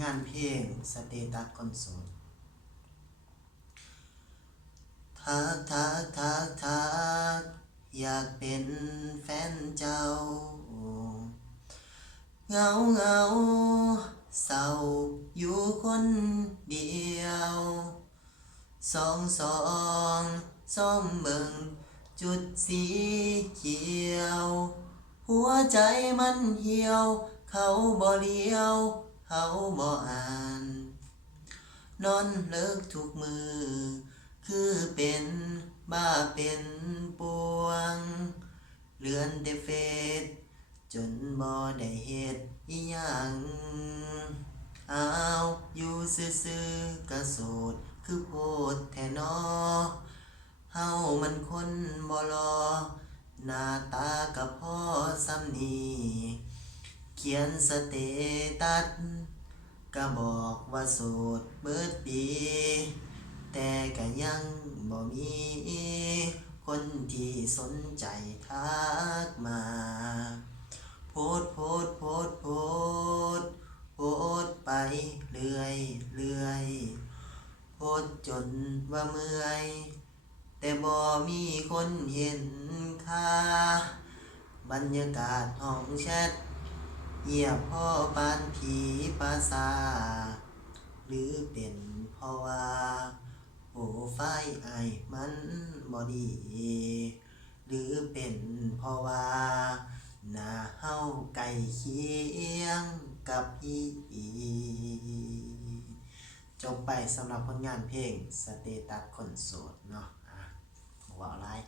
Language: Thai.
งานเพลงสเตตัสคนโสดทักอยากเป็นแฟนเจ้าเหงาเศร้าอยู่คนเดียวส่องเบิ่งจุดสีเขียวหัวใจมันเหี่ยวเขาบ่เลี้ยวเขาบ่อ่านนอนเลิกทุกมือคือเป็นบ้าเป็นปวงเลื่อนแต่เฟซจนบ่ได้เฮ็ดอิหยังอ้าวอยู่ซื่อๆก็โสดคือโพดแท้น้อเฮามันคนบ่หล่อหน้าตาก็พอส่ำนี้เขียนสเตตัสก็บอกว่าโสดเบิดปีแต่ก็ยังบ่มีคนที่สนใจทักมาโพสต์ไปเรื่อยโพสต์จนว่าเมื่อยแต่บ่มีคนเห็นค่าบรรยากาศห้องแชทเงียบพอปานผีปราสาทหรือเป็นเพราะว่าโปรไฟล์อ้ายมันบ่ดีหรือเป็นเพราะว่าหน้าเฮาใกล้เคียงกับอีจบไปสำหรับผลงานเพลงสเตตัสคนโสดเนาะบ่เว้าหลาย